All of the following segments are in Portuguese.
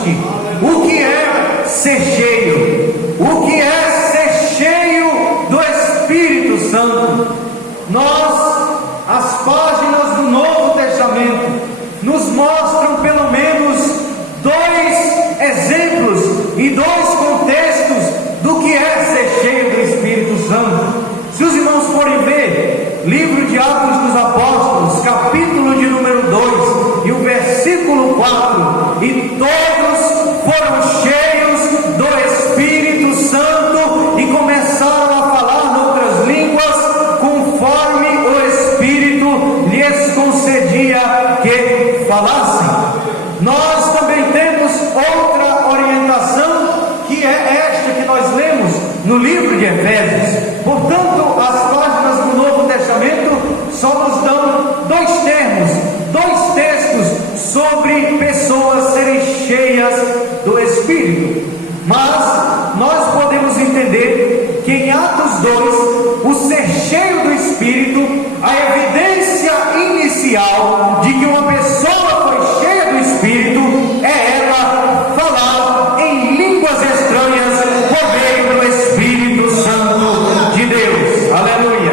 rapidamente o que é ser cheio, o que é ser cheio do Espírito Santo. As páginas do Novo Testamento nos mostram pelo menos dois exemplos e dois contextos do que é ser cheio do Espírito Santo. Se os irmãos forem ver, livro de Atos dos Apóstolos, capítulo de número 2 e o versículo 4, e todos foram cheios do Espírito Santo e começaram a falar noutras línguas, conforme o Espírito lhes concedia que falassem. Nós também temos outra orientação, que é esta que nós lemos no livro de Efésios. Portanto, as páginas do Novo Testamento só nos dão dois termos, dois textos sobre pessoas serem cheias do Espírito. Mas nós podemos entender que em Atos 2, o ser cheio do Espírito, a evidência inicial de que uma pessoa foi cheia do Espírito é ela falar em línguas estranhas por meio do Espírito Santo de Deus. Aleluia!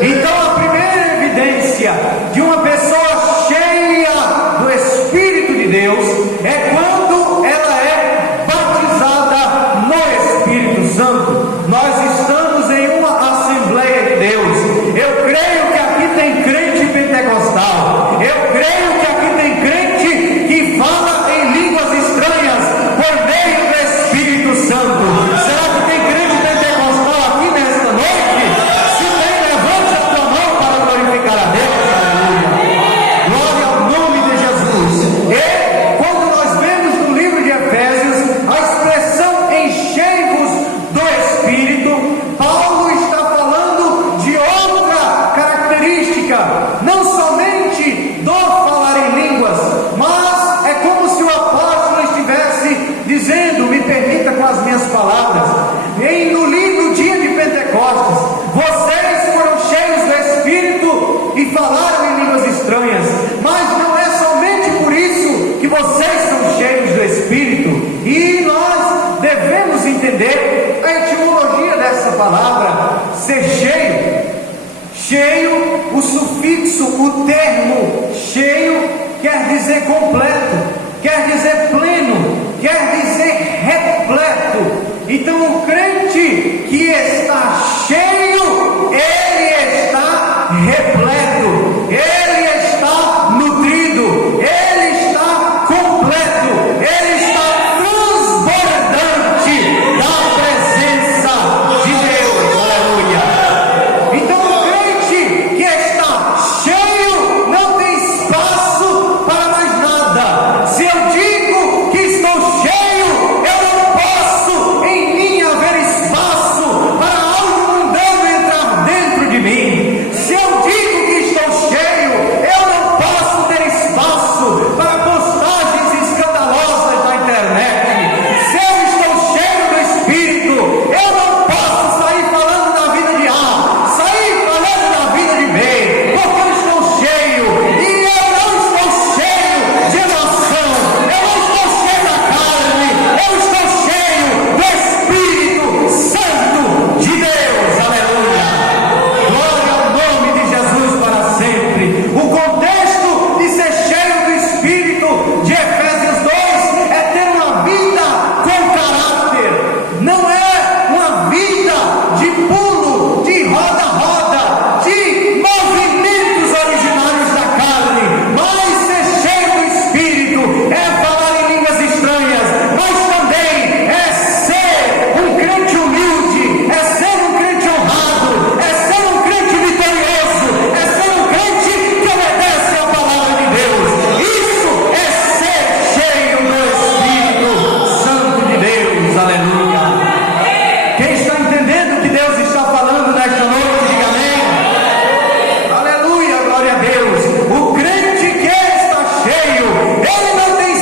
Então a primeira evidência de uma pessoa cheia do Espírito de Deus é quando ela é batizada no Espírito Santo. Nós estamos em uma Assembleia de Deus. Eu creio que aqui tem crente pentecostal. Eu creio que aqui tem crente que fala em línguas estranhas por meio do Espírito Santo. Será que tem crente pentecostal aqui nesta noite? Se tem, levante a tua mão para glorificar a Deus. Aleluia. Glória ao nome de Jesus. E quando nós vemos no livro de Efésios a expressão enchei-vos do Espírito, Paulo está falando de outra característica, não somente do falar em línguas, mas é como se o apóstolo estivesse dizendo, me permita com as minhas palavras, no dia de Pentecostes, vocês foram cheios do Espírito e falaram em línguas estranhas, mas não é somente por isso que vocês são cheios do Espírito, e nós devemos entender a etimologia dessa palavra, ser cheio. Cheio, o sufixo, o termo cheio quer dizer completo, quer dizer pleno, quer dizer repleto. Então o crente que está cheio, ele está repleto, ele está nutrido, ele está completo, ele está transbordante da presença de Deus. Aleluia. Então o crente que está cheio não tem espaço para mais nada. Se eu digo que estou cheio, eu não posso em mim haver espaço para algo mundano entrar dentro de mim. Se eu digo que estou cheio, eu não posso ter espaço para postagens escandalosas na internet. Se eu estou cheio do Espírito, eu não posso sair falando da vida de A, sair falando da vida de B, porque eu estou cheio, e eu não estou cheio de emoção, eu não estou cheio da carne, eu estou cheio do Espírito Santo de Deus. Aleluia. Glória ao nome de Jesus para sempre. O contexto de ser cheio do Espírito de Efésios 2 é ter uma vida com caráter. Não é uma vida de pulo, de roda-roda, de movimentos originários da carne, mas ser cheio do Espírito é falar em línguas estranhas, mas também é ser um crente humilde, é ser um crente honrado, é ser um crente vitorioso, é ser um crente que obedece à palavra de Deus. Isso é ser cheio do Espírito Santo de Deus. Aleluia. Quem está entendendo o que Deus está falando nesta noite, diga amém. Aleluia, glória a Deus. O crente que está cheio, ele não tem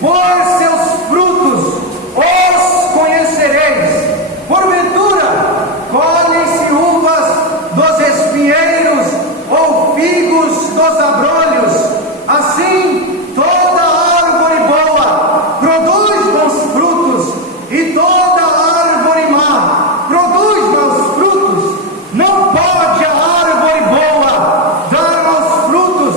por seus frutos os conhecereis. Porventura, colhem-se uvas dos espinheiros, ou figos dos abrolhos? Assim, toda árvore boa produz bons frutos, e toda árvore má produz maus frutos. Não pode a árvore boa dar maus frutos,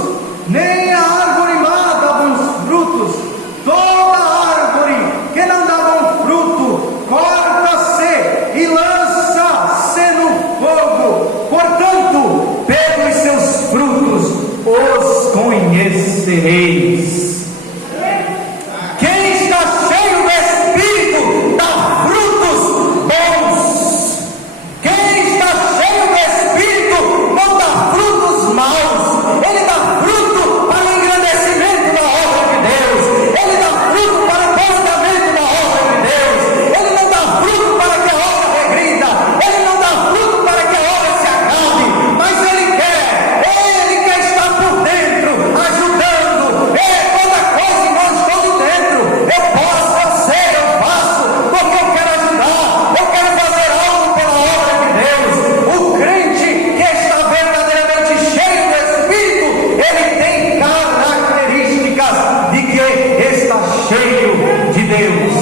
nem a árvore má dar bons frutos. Toda árvore que não dá bom fruto, corta-se e lança-se no fogo. Portanto, pelos seus frutos os conhecereis. Quem está cheio do Espírito dá frutos bons. Quem está cheio do Espírito não dá frutos maus. Ele dá fruto para o engrandecimento da obra de Deus. Ele dá fruto para o povoamento da obra de Deus. Ele não dá fruto para que a obra regrida. Ele não dá fruto para que a obra se acabe. Mas Ele quer estar por dentro, ajudando. Toda coisa em nós estou dentro. Eu posso, eu sei, eu faço, porque eu quero ajudar. Eu quero fazer algo pela obra de Deus. O crente que está verdadeiramente cheio do Espírito, ele tem características de que está cheio de Deus.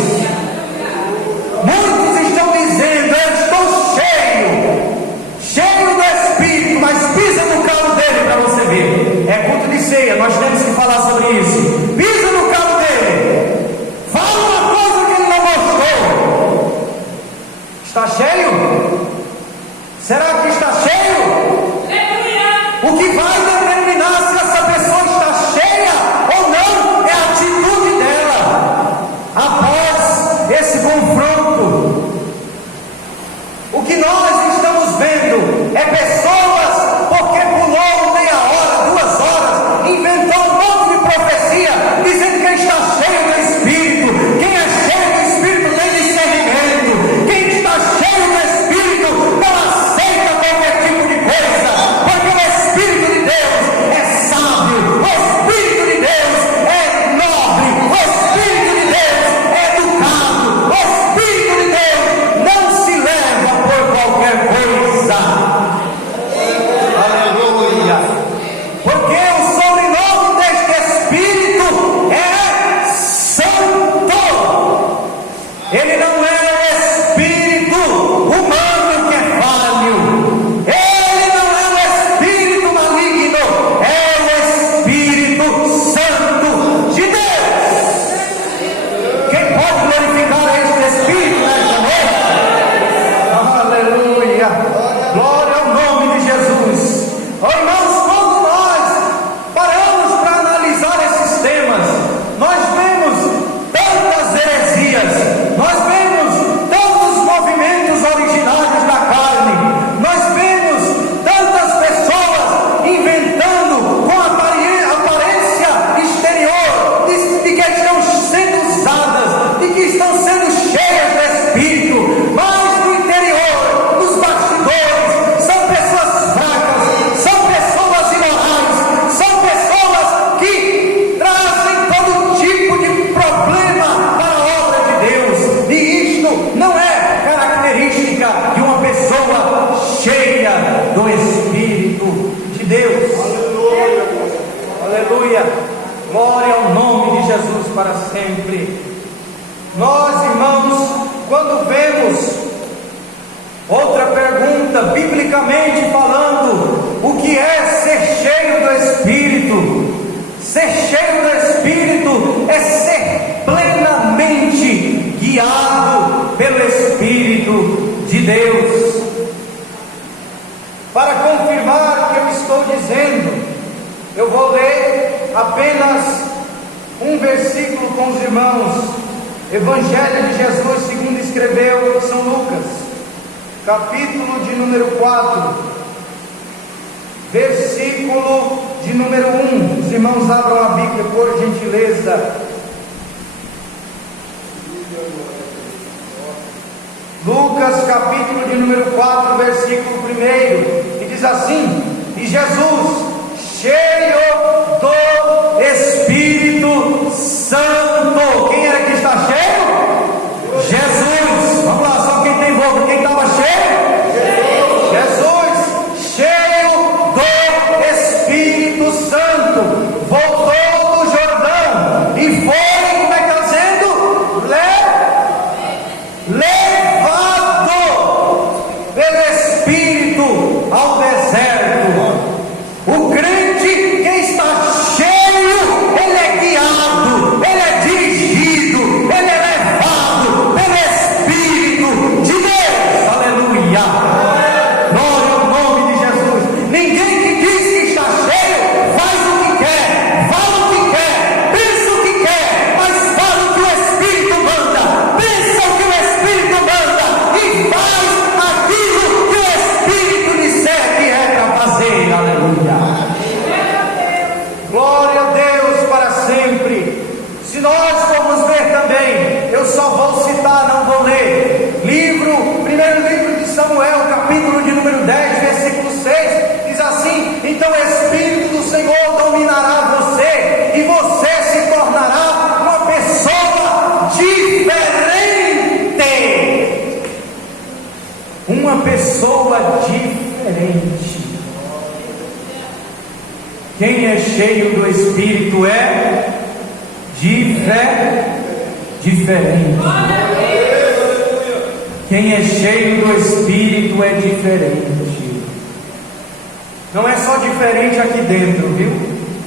Muitos estão dizendo: eu estou cheio do Espírito, mas pisa no calo dele para você ver. É culto de ceia, nós temos que falar sobre isso. Pisa no calo dele, fala uma coisa que ele não gostou. Está cheio? Será que está cheio? O que vai determinar se essa pessoa está cheia ou não é a atitude dela após esse confronto. O que nós estamos vendo é pessoas, porque pulou meia hora, 2 horas, inventou um monte de profecia, dizendo que está cheio do Espírito. Quem é cheio do Espírito tem discernimento. Quem está cheio do Espírito não aceita qualquer tipo de coisa, porque o Espírito de Deus é sábio, o Espírito de Deus é nobre, o Espírito de Deus é educado, o Espírito de Deus não se leva por qualquer coisa. Aleluia! Porque o sobrenome deste Espírito é Santo. Ele não é o espírito humano que é falho. Ele não é o espírito maligno. É o Espírito Santo de Deus. Quem pode glorificar este Espírito nesta noite? Aleluia! Glória ao nome de Jesus. Oh, irmãos, quando nós paramos para analisar esses temas, nós vemos tantas heresias, nós vemos tantos movimentos originários da carne, nós vemos tantas pessoas inventando com aparência exterior de que estão sendo usadas, de que estão sendo cheias do Espírito, mas no interior, nos bastidores, são pessoas fracas, são pessoas imorais, são pessoas que trazem todo tipo de problema para a obra de Deus. E isto não é característica de uma pessoa cheia do Espírito de Deus. Aleluia! Glória ao nome de Jesus para sempre. Nós, irmãos, quando vemos outra pergunta, biblicamente falando, o que é ser cheio do Espírito? Ser cheio do Espírito é ser plenamente guiado pelo Espírito de Deus. Para confirmar o que eu estou dizendo, eu vou ler apenas um versículo com os irmãos. Evangelho de Jesus segundo escreveu São Lucas, capítulo de número 4, versículo de número 1. Os irmãos abram a Bíblia, por gentileza. Lucas, capítulo de número 4, versículo 1, e diz assim: e Jesus, cheio do Espírito Santo, Eu só vou citar, não vou ler. Primeiro livro de Samuel, capítulo de número 10, versículo 6, diz assim: então o Espírito do Senhor dominará você, e você se tornará uma pessoa diferente. Uma pessoa diferente. Quem é cheio do Espírito é diferente. Quem é cheio do Espírito é diferente. Não é só diferente aqui dentro, viu?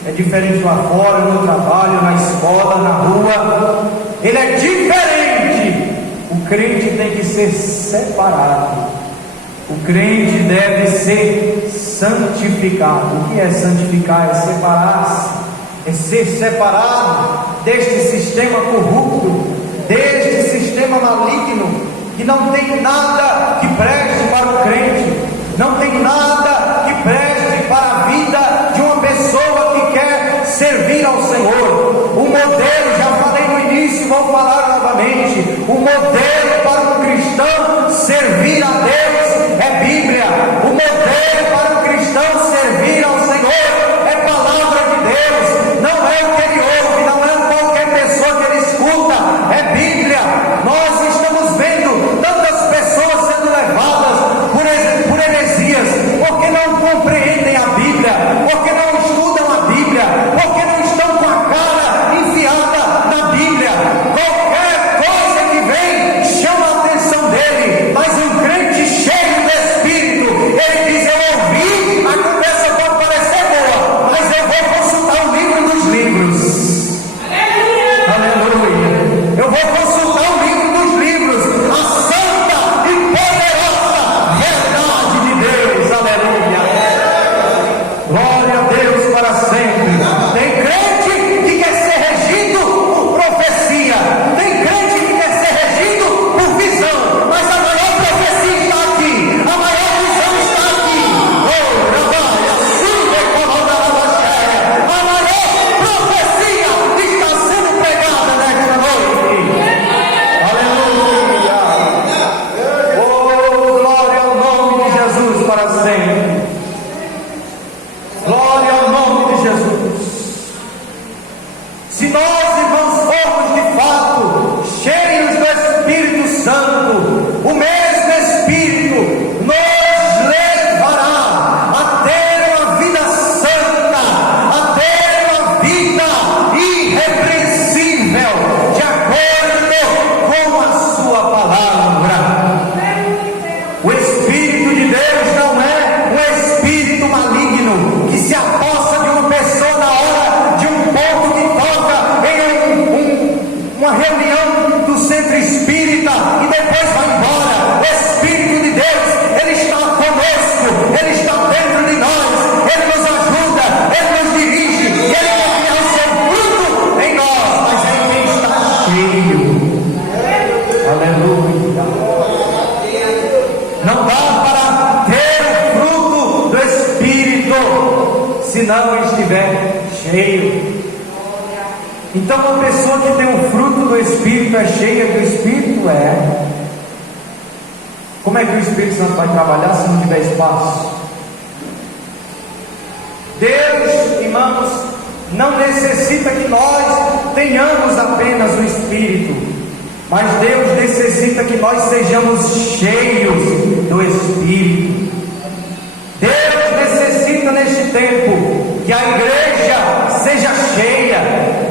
É diferente lá fora, no trabalho, na escola, na rua. Ele é diferente. O crente tem que ser separado. O crente deve ser santificado. O que é santificar? É separar-se. É ser separado deste sistema corrupto, deste sistema maligno, que não tem nada que preste para o crente, não tem nada que preste para a vida de uma pessoa que quer servir ao Senhor. O modelo, já falei no início, vou falar novamente, o modelo para um cristão servir a Deus é Bíblia. O modelo para um cristão servir ao Senhor é palavra de Deus. Não é o que ele ouve, não é qualquer pessoa que ele escuta, é Bíblia. Nós estamos vendo tantas pessoas sendo levadas por heresias, porque não compreendem a Bíblia, porque não estudam a Bíblia, porque não estão com a cara enfiada na Bíblia. Qualquer coisa que vem chama a atenção dele, mas um crente cheio do Espírito, ele diz: eu ouvi, a conversa pode parecer boa, mas eu vou consultar o livro dos livros. Aleluia! Eu vou consultar o livro dos livros, a santa e poderosa verdade de Deus. Aleluia! Glória a Deus para sempre. Tem crente que quer ser regido por profecia, tem crente que quer ser regido por visão, mas a maior profecia está aqui, a maior visão está aqui. Oh, trabalha, suba e coloca a maior profecia está sendo pregada nesta noite. Aleluia! Oh, glória ao nome de Jesus para sempre. Glória ao nome de Jesus. Se nós, irmãos, formos de fato cheios do Espírito Santo, o mesmo Espírito nos levará a ter uma vida santa, a ter uma vida irrepreensível, de acordo com a sua palavra. O Espírito de Deus não é um espírito maligno que se apossa de uma pessoa na hora de um ponto que toca em uma reunião do centro espírita e depois vai embora. O Espírito de Deus, ele está conosco, ele está dentro de nós, ele nos ajuda, ele nos dirige, ele quer criar o seu fruto em nós, mas é quem está cheio. Aleluia! Não dá para ter o fruto do Espírito se não estiver cheio. Então, uma pessoa que tem o fruto do Espírito é cheia do Espírito? É. Como é que o Espírito Santo vai trabalhar se não tiver espaço? Deus, irmãos, não necessita que nós tenhamos apenas o Espírito, mas Deus necessita que nós sejamos cheios do Espírito. Deus necessita neste tempo que a igreja seja cheia.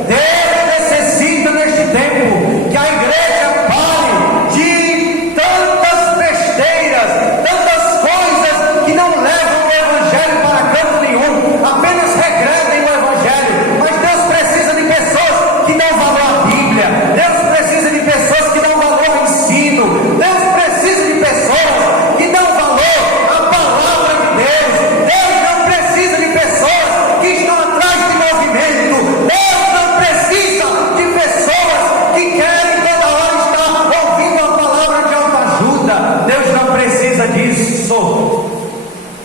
Deus necessita neste tempo que a igreja pare de tantas besteiras, tantas coisas que não levam o Evangelho para canto nenhum, apenas regredem o Evangelho. Mas Deus precisa de pessoas que não valem a Bíblia. Deus precisa de pessoas que não valem o ensino. Deus precisa de pessoas que dão valor à palavra de Deus. Deus não precisa de pessoas que estão atrás de movimento. Deus não precisa de pessoas que querem toda hora estar ouvindo a palavra de autoajuda. Deus não precisa disso.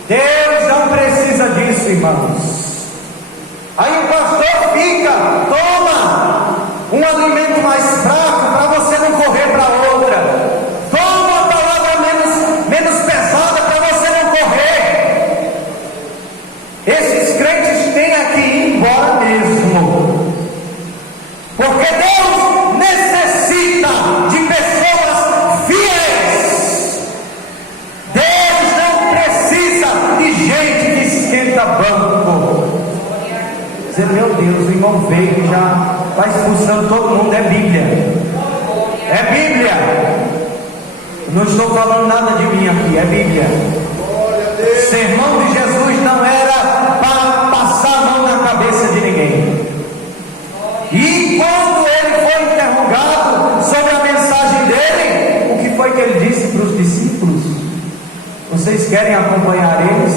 Deus não precisa disso, irmãos. Aí o pastor fica, toma um alimento mais fraco para você não correr para outra. Toma uma palavra menos pesada para você não correr. Esses crentes têm que ir embora mesmo, porque Deus necessita de pessoas fiéis. Deus não precisa de gente que esquenta banco. Dizer, meu Deus, o irmão veio e já está expulsando todo mundo. É Bíblia. É Bíblia. Não estou falando nada de mim aqui, é Bíblia. O sermão de Jesus não era para passar a mão na cabeça de ninguém. E quando ele foi interrogado sobre a mensagem dele, o que foi que ele disse para os discípulos? Vocês querem acompanhar eles?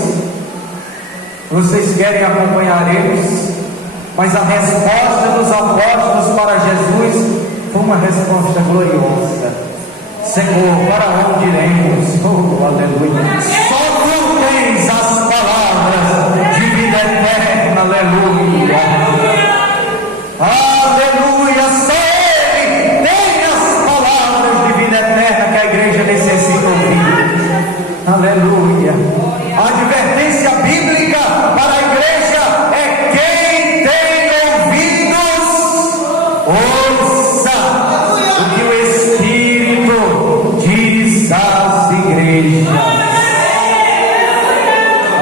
Vocês querem acompanhar eles? Mas a resposta dos apóstolos para Jesus foi uma resposta gloriosa. Senhor, para onde iremos? Oh, aleluia. Só tu tens as palavras de vida eterna. Aleluia. Aleluia. Só Ele tem as palavras de vida eterna que a igreja necessita ouvir. Aleluia. A advertência bíblica para a igreja é: quem tem ouvidos, ouça o que o Espírito diz às igrejas.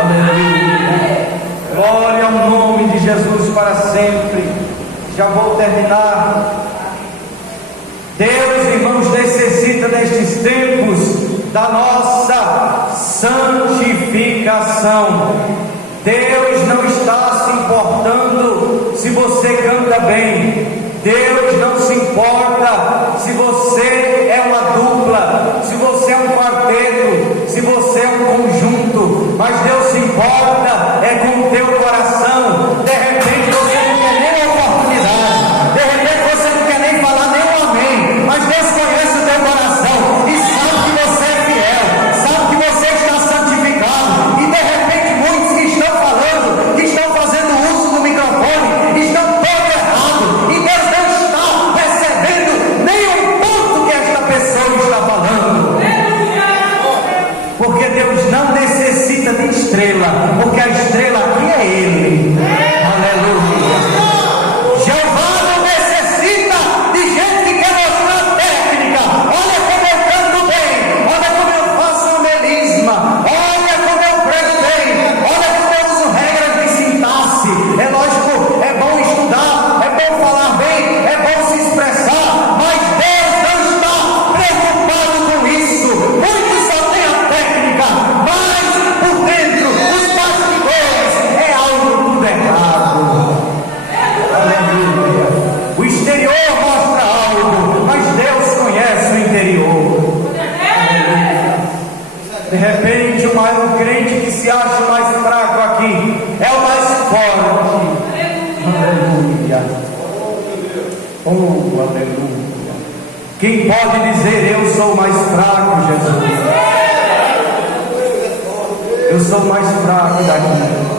Aleluia. Glória ao nome de Jesus para sempre. Já vou terminar. Deus, irmãos, necessita nestes tempos da nossa santificação. Deus não está se importando se você canta bem. Deus não se importa se você é uma dupla, se você é um quarteto, se você é um conjunto. Mas Deus se importa é com o teu coração. De repente você não quer nem a oportunidade, de repente você não quer nem falar nem um amém, mas Deus conhece o teu coração e sabe que você é fiel, sabe que você está santificado. E de repente muitos que estão falando, que estão fazendo uso do microfone, estão todos errados, e Deus não está percebendo nenhum ponto que esta pessoa está falando. Porque Deus não necessita de estrela, porque a estrela aqui é Ele. Aleluia. Jeová não necessita de gente que quer mostrar técnica. Olha como eu canto bem, olha como eu faço o melisma, olha como eu prego bem, olha como eu uso regras de sintaxe. É lógico, é bom estudar, é bom falar bem, é bom se expressar, mas Deus não está preocupado com isso. Muitos só têm a técnica, mas por dentro, os bastidores, é algo tudo errado. Aleluia. O exterior mostra algo, mas Deus conhece o interior. Aleluia. De repente, um crente que se acha mais fraco aqui é o mais forte. Aleluia. Oh, aleluia. Quem pode dizer: eu sou mais fraco, Jesus? Eu sou mais fraco daqui.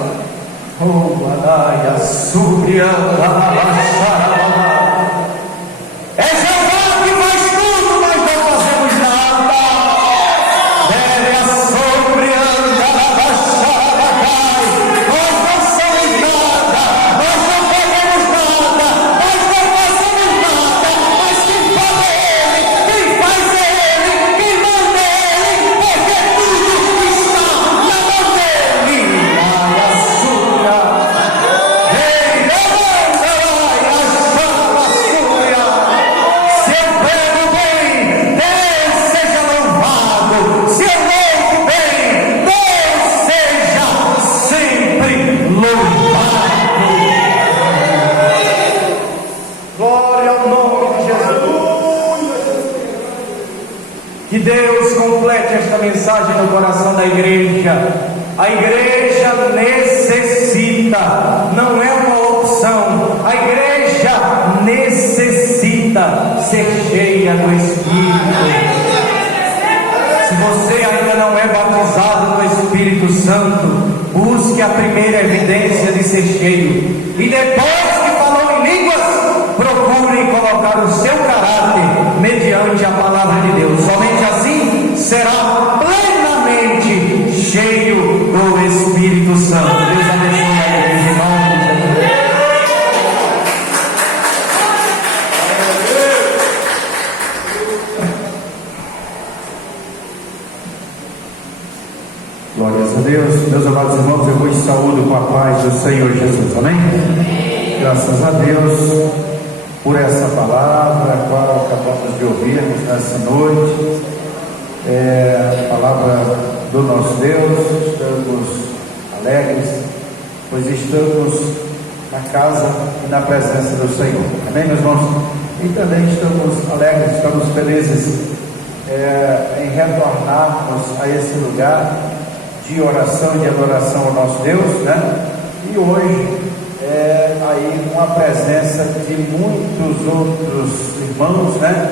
Oh, Adaia, Súbria, é Jeová que faz tudo, nós não fazemos nada. Deve a Súbria, nós não somos nada, nós não fazemos nada, nós não fazemos nada, mas quem faz é Ele, quem faz é Ele, quem manda é Ele, porque tudo está na mão dEle. Ai, a Súbria. Se eu prego bem, Deus seja louvado. Se eu louvo bem, Deus seja sempre louvado. Glória ao nome de Jesus. Que Deus complete esta mensagem no coração da igreja. A igreja necessita, não é uma opção. A igreja necessita ser cheia do Espírito. Se você ainda não é batizado no Espírito Santo, busque a primeira evidência de ser cheio. E depois que falou em línguas, procure colocar o seu caráter mediante a Deus, meus amados irmãos, eu vos saúdo com a paz do Senhor Jesus, amém? Graças a Deus por essa palavra, a qual acabamos de ouvirmos nessa noite, a palavra do nosso Deus. Estamos alegres, pois estamos na casa e na presença do Senhor, amém, meus irmãos? E também estamos alegres, estamos felizes em retornarmos a esse lugar de oração e de adoração ao nosso Deus, né? E hoje aí com a presença de muitos outros irmãos, né?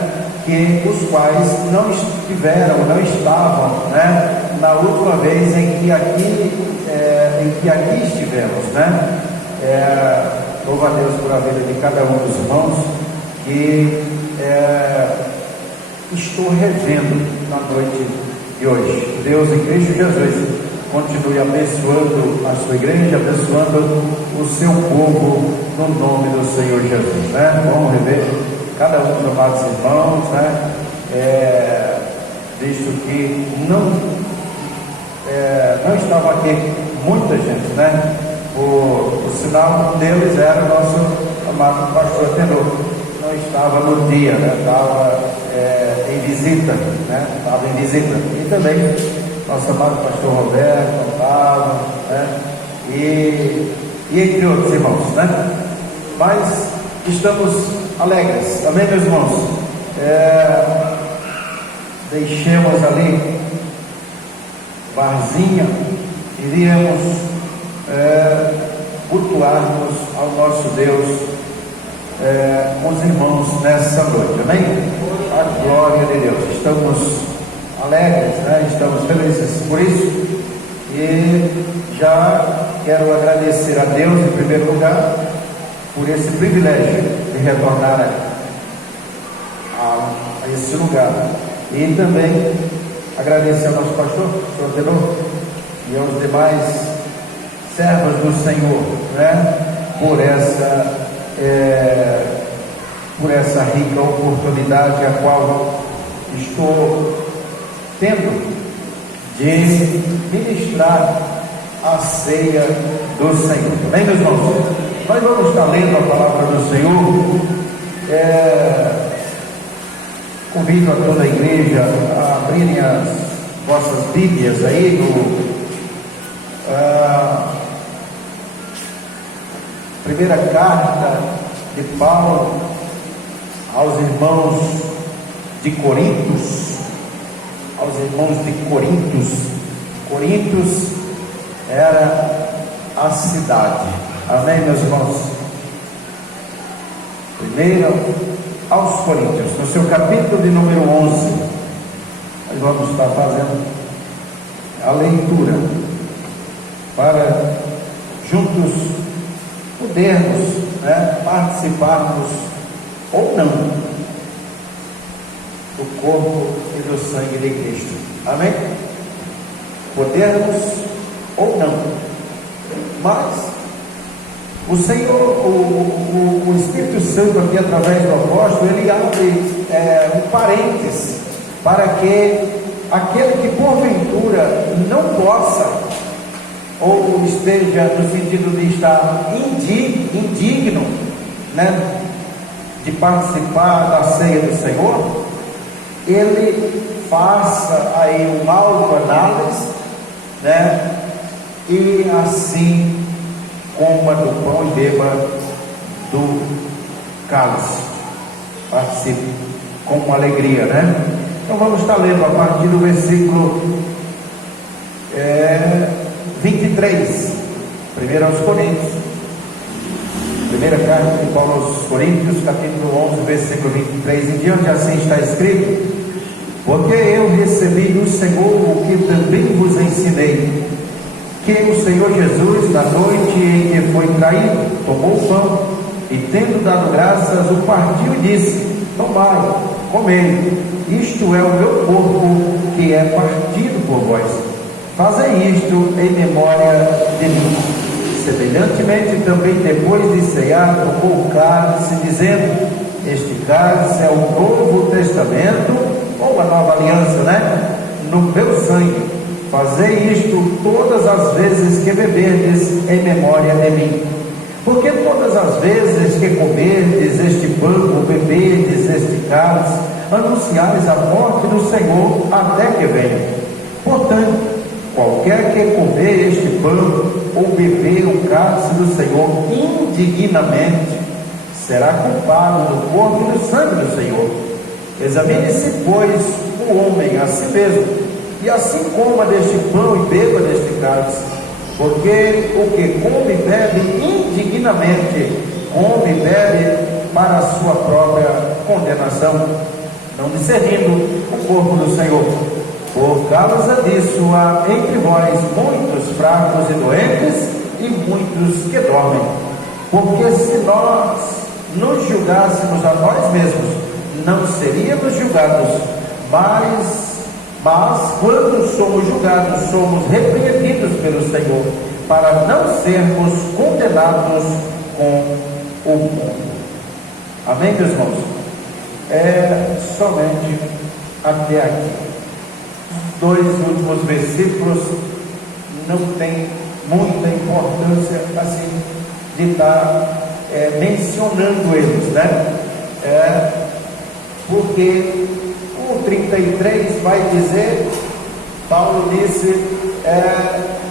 Os quais não estiveram, não estavam, né? Na última vez em que aqui estivemos, né? Louvo a Deus por a vida de cada um dos irmãos que estou revendo na noite de hoje. Deus em Cristo Jesus continue abençoando a sua igreja, abençoando o seu povo no nome do Senhor Jesus, né? Vamos rever cada um dos amados irmãos, né? Visto que não estava aqui muita gente, né? O sinal deles era o nosso amado pastor Tenor. Não estava no dia, né? Estava em visita, né? Estava em visita. E também nosso amado pastor Roberto, Otávio, né? E entre outros irmãos, né? Mas estamos alegres, amém, meus irmãos? Deixemos ali Varzinha e viemos cultuarmos ao nosso Deus com os irmãos nessa noite, amém? A glória de Deus. Estamos alegres, né? Estamos felizes por isso, e já quero agradecer a Deus em primeiro lugar por esse privilégio de retornar a esse lugar, e também agradecer ao nosso pastor, Sr. Tenor, e aos demais servos do Senhor, né? Por essa rica oportunidade a qual estou tendo de ministrar a ceia do Senhor. Amém, meus irmãos? Nós vamos estar lendo a palavra do Senhor. Convido a toda a igreja a abrirem as vossas Bíblias aí primeira carta de Paulo aos irmãos de Corintos. Aos irmãos de Corintos. Corintos era a cidade, amém, meus irmãos? Primeiro aos Coríntios, no seu capítulo de número 11, nós vamos estar fazendo a leitura para juntos podermos, né, participarmos ou não do corpo e do sangue de Cristo, amém? Podermos ou não, mas o Senhor, o Espírito Santo aqui através do apóstolo, ele abre um parênteses para que aquele que porventura não possa, ou esteja no sentido de estar indigno, né, de participar da ceia do Senhor, ele faça aí uma autoanálise, né, e assim coma do pão e beba do cálice, participe com alegria, né? Então vamos estar lendo a partir do versículo 23, 1 aos Coríntios, primeira carta de Paulo aos Coríntios, capítulo 11, versículo 23 em diante. Assim está escrito: porque eu recebi do Senhor o que também vos ensinei, que o Senhor Jesus, na noite em que foi traído, tomou o pão e, tendo dado graças, o partiu e disse: tomai, comei, isto é o meu corpo que é partido por vós, fazei isto em memória de mim. Semelhantemente também, depois de cear, tomou o cálice, dizendo: este cálice é o novo testamento, ou a nova aliança, né? No meu sangue. Fazei isto todas as que beberdes em memória de mim. Porque todas as vezes que comerdes este pão ou beberdes este cálice, anunciais a morte do Senhor até que venha. Portanto, qualquer que comer este pão ou beber o cálice do Senhor indignamente, será culpado do corpo e do sangue do Senhor. Examine-se, pois, o homem a si mesmo, e assim coma deste pão e beba deste cálice. Porque o que come e bebe indignamente, come e bebe para a sua própria condenação, não discernindo o corpo do Senhor. Por causa disso há entre vós muitos fracos e doentes, e muitos que dormem. Porque se nós nos julgássemos a nós mesmos, não seríamos julgados, mas quando somos julgados, somos repreendidos pelo Senhor, para não sermos condenados com o mundo. Amém, meus irmãos? Somente até aqui. Os dois últimos versículos não tem muita importância assim de estar mencionando eles, né? Porque o 33 vai dizer, Paulo disse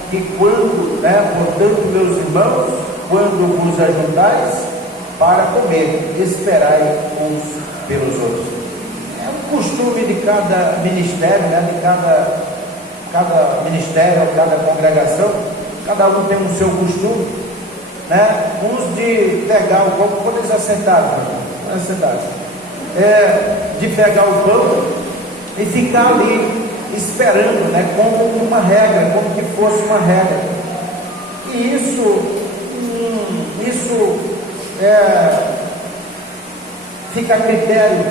que quando, portanto, meus irmãos, quando vos ajuntais para comer, esperai uns pelos outros. É um costume de cada ministério, de cada ministério, cada congregação, cada um tem o seu costume, uns de pegar o pão, quando eles assentaram, de pegar o pão e ficar ali esperando, como uma regra, como que fosse uma regra. E isso fica a critério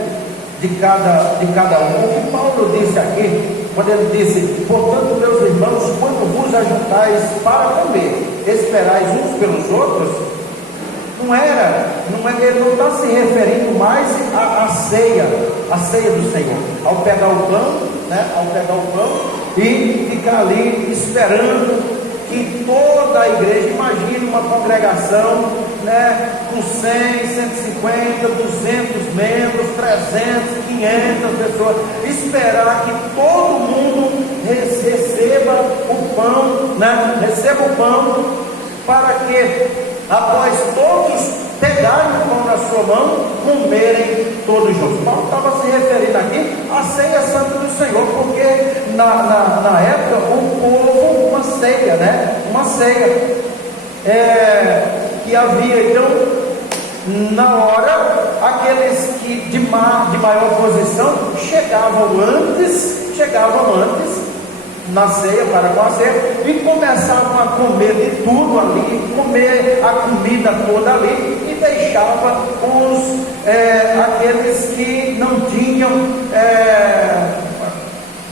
de cada um. O que Paulo disse aqui, quando ele disse: portanto, meus irmãos, quando vos ajuntais para comer, esperais uns pelos outros, ele não está se referindo mais à ceia do Senhor, ao pegar o pão e ficar ali esperando que toda a igreja, imagine uma congregação, com 100, 150, 200 membros, 300, 500 pessoas, esperar que todo mundo receba o pão, para que após todos pegarem o pão na sua mão, comerem todos juntos. Paulo estava se referindo aqui à ceia santa do Senhor, porque na época o povo, uma ceia que havia. Então, na hora, aqueles que de maior posição chegavam antes na ceia, para com a ceia, e começavam a comer de tudo ali, comer a comida toda ali, e deixava aqueles que não tinham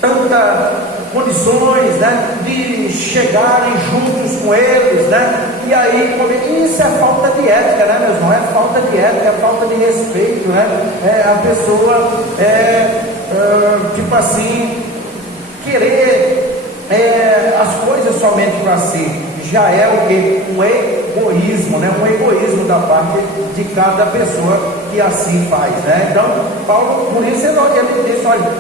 tantas condições, de chegarem juntos com eles, e aí comer. Isso é falta de ética, meus irmãos? É falta de ética, é falta de respeito, a pessoa tipo assim, querer as coisas somente para si. Já é o que? Um egoísmo, um egoísmo da parte de cada pessoa que assim faz, Então, Paulo, por isso ele disse: olha,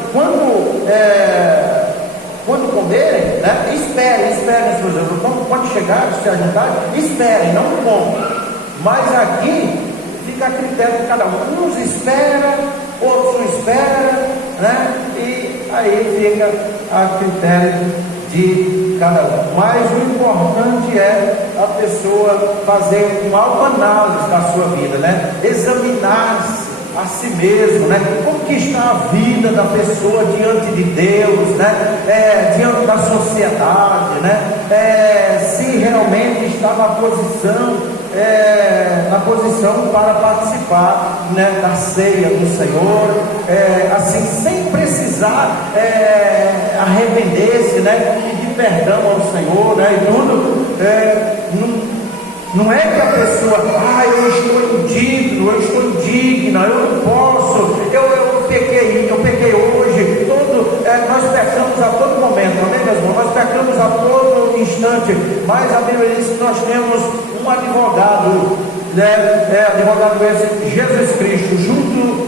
quando comerem, esperem, quando chegar, se ajuntar, esperem, não comam. Mas aqui fica a critério de cada um. Uns espera, outros não espera, e aí fica a critério de cada um. Mas o importante é a pessoa fazer uma autoanálise da sua vida, examinar-se a si mesmo, como que está a vida da pessoa diante de Deus, diante da sociedade, se realmente está na posição para participar, da ceia do Senhor, assim, sem precisar arrepender-se, pedir perdão ao Senhor, e tudo. Não é que a pessoa, eu estou indigno, eu não posso, eu pequei hoje, nós pecamos a todo momento, amém, meus irmãos? Nós pecamos a todo instante. instante, mas a Bíblia diz que nós temos um advogado, advogado esse, Jesus Cristo,